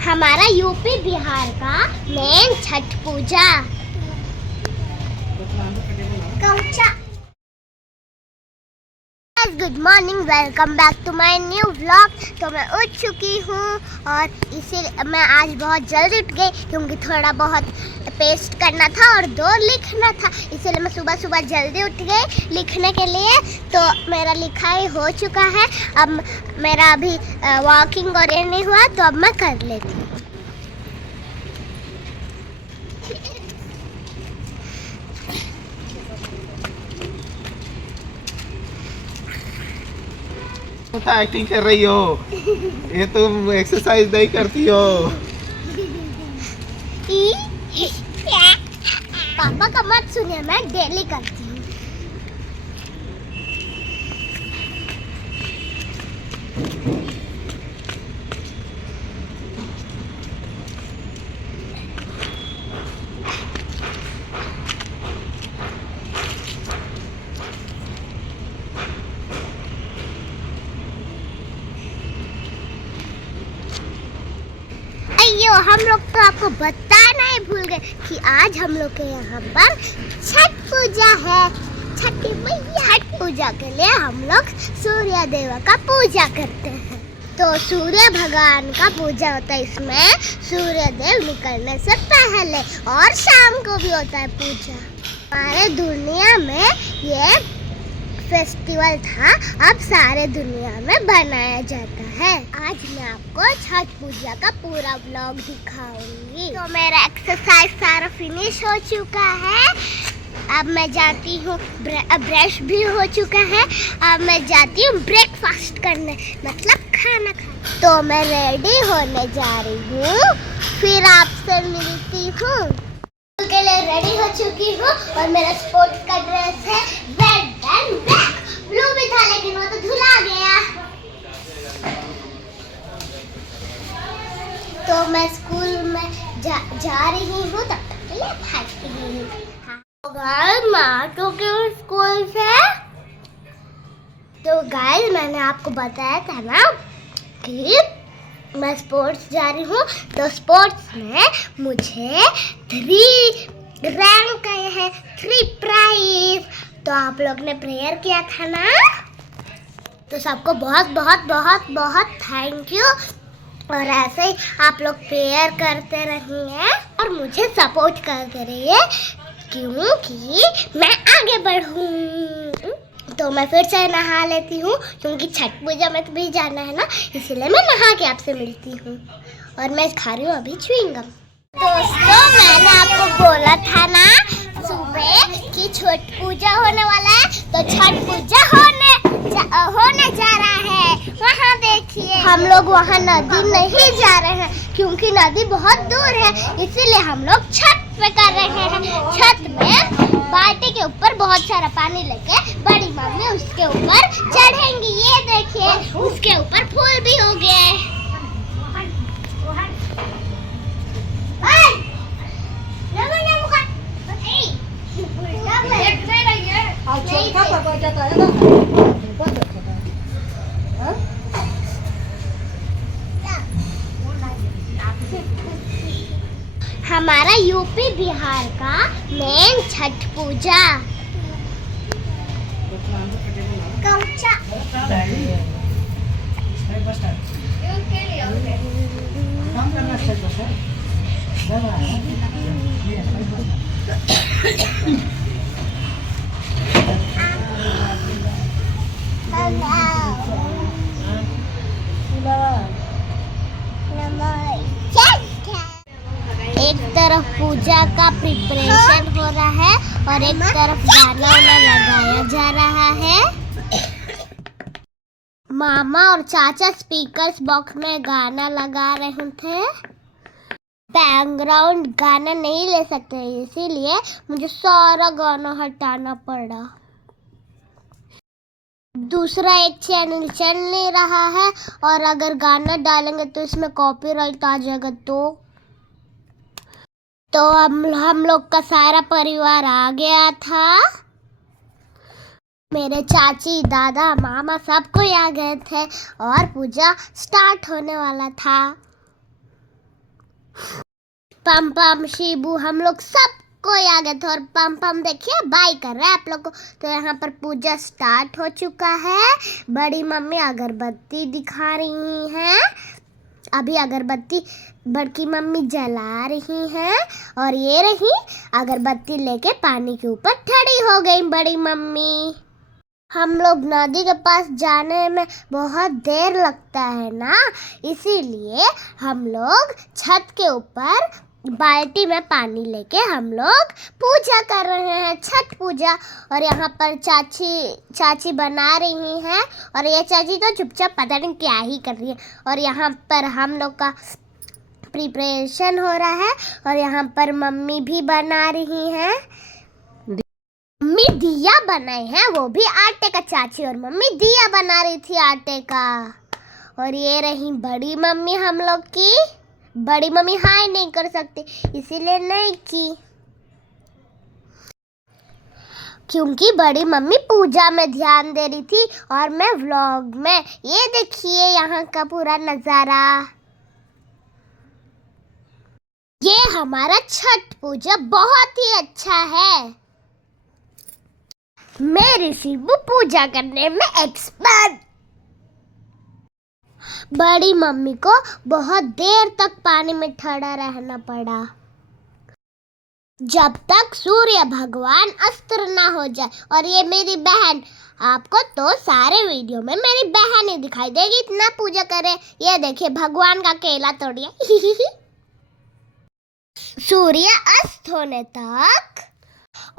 हमारा यूपी बिहार का main Chhath Puja. Good morning, welcome back to my new vlog. तो मैं उठ चुकी हूँ और इसीलिए मैं आज बहुत जल्दी उठ गई क्योंकि थोड़ा बहुत पेस्ट करना था और 2 लिखना था, इसीलिए मैं सुबह सुबह जल्दी उठ गई लिखने के लिए। तो मेरा लिखाई हो चुका है। अब मेरा अभी वॉकिंग और ये नहीं हुआ, तो अब मैं कर लेती हूँ। एक्टिंग कर रही हो, ये तुम एक्सरसाइज नहीं करती हो। पापा का मत सुनिए, मैं डेली करती हूँ। हम लोग तो आपको बताना ही भूल गए कि आज हम लोग के यहाँ पर छठ पूजा है। छठी मैया छठ पूजा के लिए हम लोग सूर्य देव का पूजा करते हैं। तो सूर्य भगवान का पूजा होता है। इसमें सूर्य देव निकलने से पहले और शाम को भी होता है पूजा। हमारे दुनिया में ये फेस्टिवल था, अब सारे दुनिया में बनाया जाता है। आज मैं आपको छठ पूजा का पूरा व्लॉग दिखाऊंगी। तो मेरा एक्सरसाइज सारा फिनिश हो चुका है। अब मैं जाती हूँ, ब्रश भी हो चुका है। अब मैं जाती हूँ ब्रेकफास्ट करने, मतलब खाना खाने। तो मैं रेडी होने जा रही हूँ, फिर आपसे मिलती हूँ। के लिए रेडी हो चुकी हूँ और मेरा स्पोर्ट्स का ड्रेस है रेड एंड ब्लैक। ब्लू भी था लेकिन वो तो धुला गया। तो मैं स्कूल में जा रही हूँ, तब तक के लिए भागती हूँ। तो गाइस मैं आ चुकी हूँ स्कूल से। तो गाइस मैंने आपको बताया था ना कि मैं स्पोर्ट्स जा रही हूँ। तो स्पोर्ट्स में मुझे 3 रैंक आए हैं, 3 प्राइज। तो आप लोग ने प्रेयर किया था ना, तो सबको बहुत बहुत बहुत बहुत थैंक यू। और ऐसे ही आप लोग प्रेयर करते रहिए और मुझे सपोर्ट करते रहिए क्योंकि मैं आगे बढ़ूँ। तो मैं फिर से नहा लेती हूँ क्योंकि छठ पूजा में तो भी जाना है ना, इसलिए मैं नहा के आपसे मिलती हूँ। और मैं खा रही हूँ अभी च्युइंगम। दोस्तों मैंने आपको बोला था ना सुबह कि छठ पूजा होने वाला है, तो छठ पूजा होने जा रहा है। वहाँ देखिए हम लोग वहाँ नदी नहीं जा रहे हैं क्योंकि नदी बहुत दूर है, इसीलिए हम लोग छत पे कर रहे हैं। छत में बाल्टी के ऊपर बहुत सारा पानी लेके बड़ी मम्मी उसके ऊपर चढ़ेंगी। ये देखिए उसके ऊपर फूल भी हो गया है। हमारा यूपी बिहार का मेन छठ पूजा। एक तरफ पूजा का प्रिपरेशन हो रहा है और एक तरफ गाना लगाया जा रहा है। मामा और चाचा स्पीकर्स बॉक्स में गाना लगा रहे थे। बैकग्राउंड गाना नहीं ले सकते, इसीलिए मुझे सारा गाना हटाना पड़ा। दूसरा एक चैनल चल नहीं रहा है और अगर गाना डालेंगे तो इसमें कॉपीराइट आ जाएगा। तो हम लोग का सारा परिवार आ गया था। मेरे चाची, दादा, मामा सब कोई आ गए थे और पूजा स्टार्ट होने वाला था। पम पम शिबू हम लोग सब कोई आ गए थे और पम पम देखिए बाय कर रहा है आप लोग को। तो यहाँ पर पूजा स्टार्ट हो चुका है। बड़ी मम्मी अगरबत्ती दिखा रही हैं। अभी अगरबत्ती बड़की मम्मी जला रही हैं और ये रही अगरबत्ती लेके पानी के ऊपर खड़ी हो गई बड़ी मम्मी। हम लोग नदी के पास जाने में बहुत देर लगता है ना, इसीलिए हम लोग छत के ऊपर बाल्टी में पानी लेके हम लोग पूजा कर रहे हैं, छठ पूजा। और यहाँ पर चाची बना रही हैं और ये चाची तो चुपचाप पता नहीं क्या ही कर रही है। और यहाँ पर हम लोग का प्रिपरेशन हो रहा है और यहाँ पर मम्मी भी बना रही हैं। मम्मी दिया बनाए हैं, वो भी आटे का। चाची और मम्मी दिया बना रही थी आटे का। और ये रही बड़ी मम्मी हम लोग की। बड़ी मम्मी हाय नहीं कर सकती इसीलिए नहीं की, क्योंकि बड़ी मम्मी पूजा में ध्यान दे रही थी और मैं व्लॉग में। ये देखिए यहाँ का पूरा नजारा। ये हमारा छठ पूजा बहुत ही अच्छा है। मेरी शिबू पूजा करने में एक्सपर्ट। बड़ी मम्मी को बहुत देर तक पानी में खड़ा रहना पड़ा, जब तक सूर्य भगवान अस्त्र ना हो जाए। और ये मेरी बहन, आपको तो सारे वीडियो में मेरी बहन ही दिखाई देगी, इतना पूजा करे। ये देखिए भगवान का केला तोड़िए। सूर्य अस्त होने तक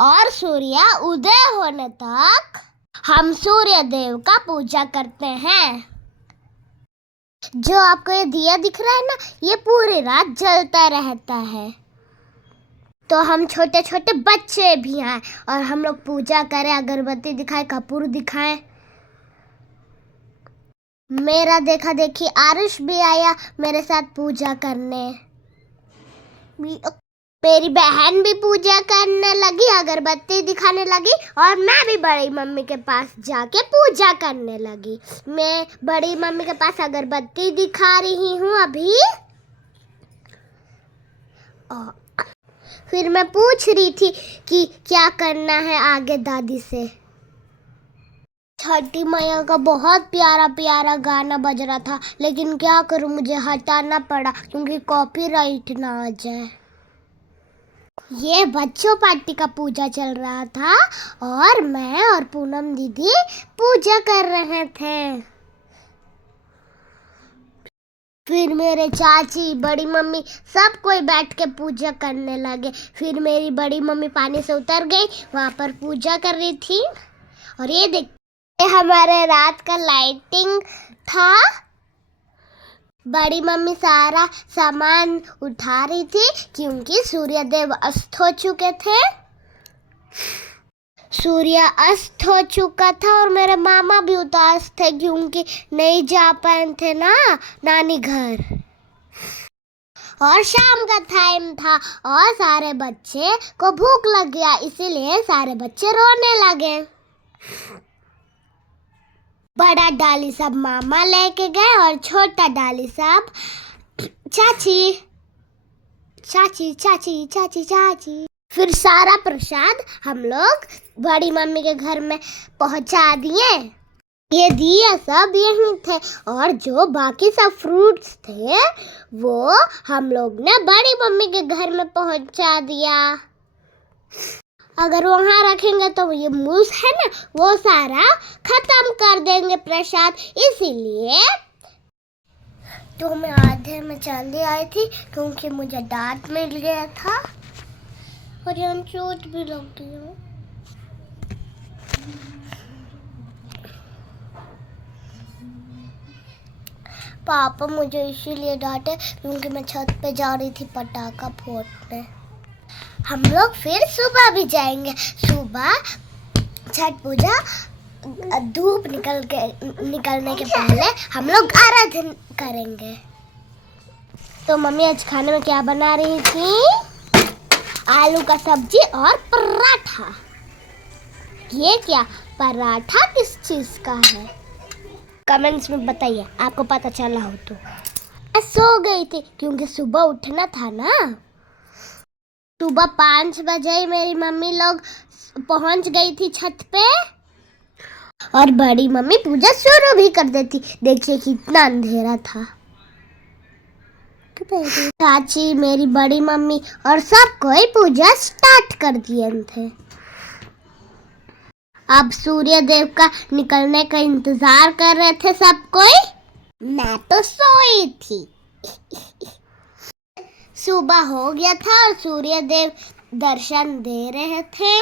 और सूर्य उदय होने तक हम सूर्य देव का पूजा करते हैं। जो आपको ये दिया दिख रहा है ना, ये पूरी रात जलता रहता है। तो हम छोटे छोटे बच्चे भी हैं और हम लोग पूजा करें, अगरबत्ती दिखाएं, कपूर दिखाएं। मेरा देखा देखी आरुष भी आया मेरे साथ पूजा करने। मेरी बहन भी पूजा करने लगी, अगरबत्ती दिखाने लगी और मैं भी बड़ी मम्मी के पास जाके पूजा करने लगी। मैं बड़ी मम्मी के पास अगरबत्ती दिखा रही हूँ अभी। फिर मैं पूछ रही थी कि क्या करना है आगे दादी से। छठी मैया का बहुत प्यारा प्यारा गाना बज रहा था, लेकिन क्या करूँ मुझे हटाना पड़ा क्योंकि कॉपीराइट ना आ जाए। ये बच्चों पार्टी का पूजा चल रहा था और मैं और पूनम दीदी पूजा कर रहे थे। फिर मेरे चाची, बड़ी मम्मी सब कोई बैठ के पूजा करने लगे। फिर मेरी बड़ी मम्मी पानी से उतर गई, वहाँ पर पूजा कर रही थी। और ये देखिए हमारे रात का लाइटिंग था। बड़ी मम्मी सारा सामान उठा रही थी क्योंकि सूर्य देव अस्त हो चुके थे। सूर्य अस्त हो चुका था और मेरे मामा भी उदास थे क्योंकि नहीं जा पाए थे ना नानी घर। और शाम का टाइम था और सारे बच्चे को भूख लग गया, इसीलिए सारे बच्चे रोने लगे। बड़ा डाली सब मामा लेके गए और छोटा डाली सब चाची चाची चाची चाची चाची। फिर सारा प्रसाद हम लोग बड़ी मम्मी के घर में पहुंचा दिए। ये दिया सब यहीं थे और जो बाकी सब फ्रूट्स थे वो हम लोग ने बड़ी मम्मी के घर में पहुंचा दिया। अगर वहाँ रखेंगे तो ये मूस है ना, वो सारा खत्म कर देंगे प्रसाद, इसीलिए तो मैं आधे में जल्दी आई थी क्योंकि मुझे डांट मिल गया था और यहाँ चोट भी लग गई। पापा मुझे इसीलिए डांटे क्योंकि मैं छत पे जा रही थी पटाखा फोड़ने। हम लोग फिर सुबह भी जाएंगे। सुबह छठ पूजा धूप निकलने के पहले हम लोग आराधना करेंगे। तो मम्मी आज खाने में क्या बना रही थी? आलू का सब्जी और पराठा। ये क्या पराठा किस चीज का है? कमेंट्स में बताइए आपको पता चला हो तो। मैं सो गई थी क्योंकि सुबह उठना था ना। सुबह 5 बजे ही मेरी मम्मी लोग पहुंच गई थी छत पे और बड़ी मम्मी पूजा शुरू भी कर देती। देखिए कितना अंधेरा था। चाची, मेरी बड़ी मम्मी और सब कोई पूजा स्टार्ट कर दिए थे। अब सूर्य देव का निकलने का इंतजार कर रहे थे सब कोई। मैं तो सोई थी। सुबह हो गया था और सूर्य देव दर्शन दे रहे थे।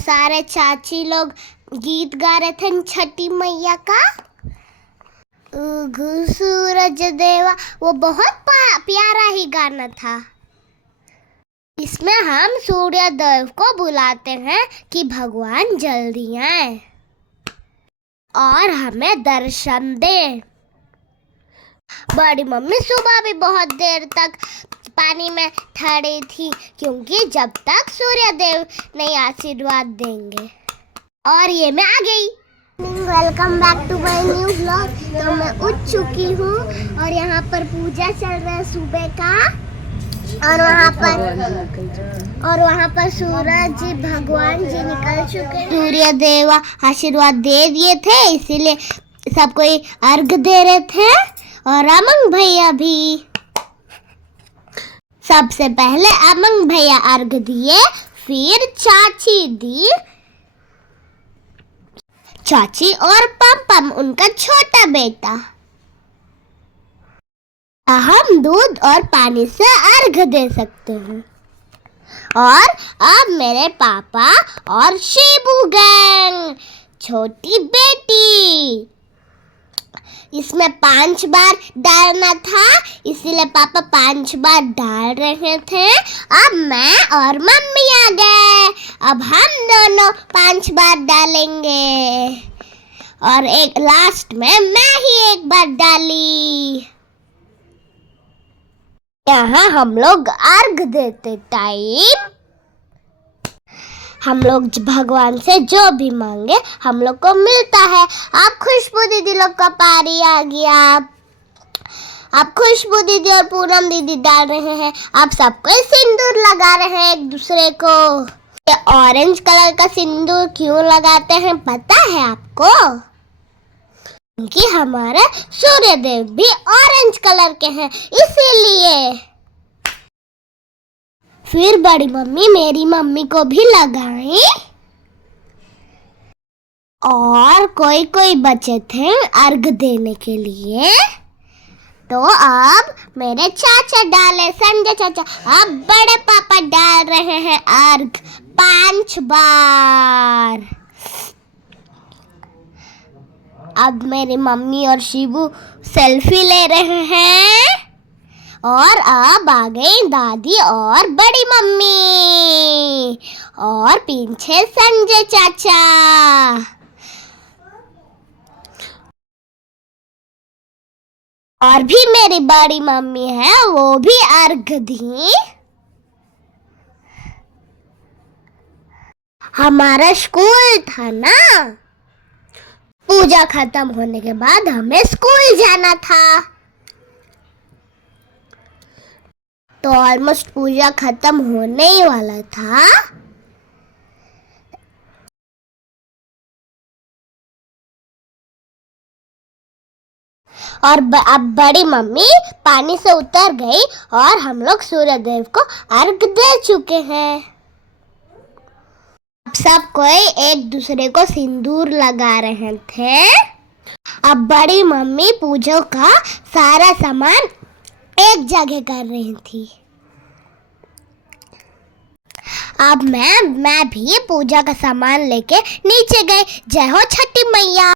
सारे चाची लोग गीत गा रहे थे छठी मैया का। उगू सूरज देवा, वो बहुत प्यारा ही गाना था। इसमें हम सूर्य देव को बुलाते हैं कि भगवान जल्दी आए और हमें दर्शन दे। बड़ी मम्मी सुबह भी बहुत देर तक पानी में खड़ी थी क्योंकि जब तक सूर्य देव नहीं आशीर्वाद देंगे। और ये मैं आ गई। Welcome back to my new vlog. तो मैं उठ चुकी हूँ और यहाँ पर पूजा चल रहा है सुबह का। और वहाँ पर सूरज जी भगवान जी निकल चुके हैं। सूर्य देव आशीर्वाद दे दिए थे, इसीलिए सब कोई अर्घ दे रहे थे और अमंग भैया भी। सबसे पहले अमंग भैया अर्घ दिए, फिर चाची दी। चाची और पम उनका छोटा बेटा। हम दूध और पानी से अर्घ दे सकते हैं। और अब मेरे पापा और शिबू गैंग, छोटी बेटी। इसमें 5 बार डालना था, इसीलिए पापा 5 बार डाल रहे थे। अब मैं और मम्मी आ गए। अब हम दोनों 5 बार डालेंगे और एक लास्ट में मैं ही एक बार डाली। यहाँ हम लोग अर्घ देते टाइम हम लोग भगवान से जो भी मांगे हम लोग को मिलता है। अब खुशबू दीदी लोग का पारी आ गया। अब खुशबू दीदी और पूनम दीदी डाल रहे हैं। अब सबको सिंदूर लगा रहे हैं एक दूसरे को। ये ऑरेंज कलर का सिंदूर क्यों लगाते हैं पता है आपको? क्योंकि हमारे सूर्य देव भी ऑरेंज कलर के हैं, इसीलिए। फिर बड़ी मम्मी मेरी मम्मी को भी लगाई और कोई बचे थे अर्घ देने के लिए। तो अब मेरे चाचा डाले, संजय चाचा। अब बड़े पापा डाल रहे हैं अर्घ 5 बार। अब मेरी मम्मी और शिबू सेल्फी ले रहे हैं। और अब आ गई दादी और बड़ी मम्मी और पीछे संजय चाचा। और भी मेरी बड़ी मम्मी है, वो भी अर्घ दी। हमारा स्कूल था ना, पूजा खत्म होने के बाद हमें स्कूल जाना था। तो ऑलमोस्ट पूजा खत्म होने ही वाला था। और अब बड़ी मम्मी पानी से उतर गई और हम लोग सूर्य देव को अर्घ दे चुके हैं। अब सब कोई एक दूसरे को सिंदूर लगा रहे थे। अब बड़ी मम्मी पूजा का सारा सामान एक जगह कर रही थी। अब मैं भी पूजा का सामान लेके नीचे गई। जय हो छठी मैया।